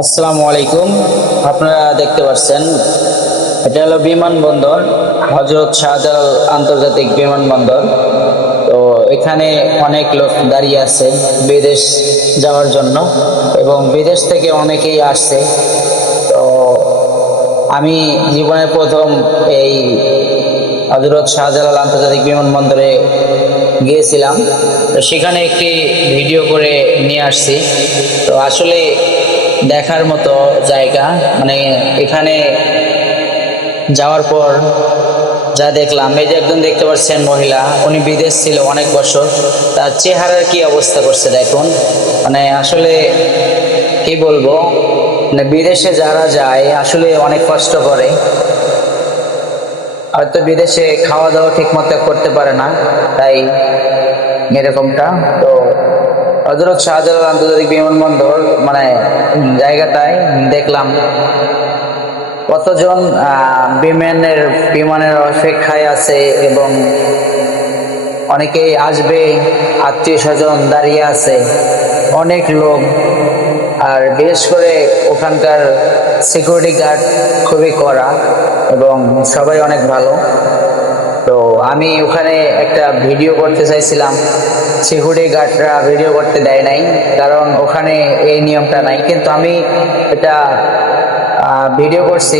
আসসালামু আলাইকুম। আপনারা দেখতে পাচ্ছেন এটা হলো বিমানবন্দর, হযরত শাহজালাল আন্তর্জাতিক বিমানবন্দর। তো এখানে অনেক লোক দাঁড়িয়ে আছে বিদেশ যাওয়ার জন্য, এবং বিদেশ থেকে অনেকেই আসছে। তো আমি জীবনের প্রথম এই হযরত শাহজালাল আন্তর্জাতিক বিমানবন্দরে গিয়েছিলাম। তো সেখানে একটি ভিডিও করে নিয়ে আসছি। তো আসলে দেখার মতো জায়গা, মানে এখানে যাওয়ার পর যা দেখলাম, এই যে একজন দেখতে পাচ্ছেন মহিলা, উনি বিদেশ ছিল অনেক বছর। তার চেহারার কি অবস্থা করছে দেখুন। মানে আসলে কি বলবো, মানে বিদেশে যারা যায় আসলে অনেক কষ্ট করে। হয়তো বিদেশে খাওয়া দাওয়া ঠিক মতো করতে পারে না, তাই এরকমটা। তো হযরত শাহজালাল আন্তর্জাতিক বিমানবন্দর মানে জায়গাটায় দেখলাম কতজন বিমানের অপেক্ষায় আছে, এবং অনেকেই আসবে, আত্মীয় স্বজন দাঁড়িয়ে আছে, অনেক লোক। আর বিশেষ করে ওখানকার সিকিউরিটি গার্ড খুবই কড়া, এবং সবাই অনেক ভালো। তো আমি ওখানে একটা ভিডিও করতে চাইছিলাম, সিকিউরিটি গার্ডরা ভিডিও করতে দেয় নাই, কারণ ওখানে এই নিয়মটা নাই। কিন্তু আমি এটা ভিডিও করছি,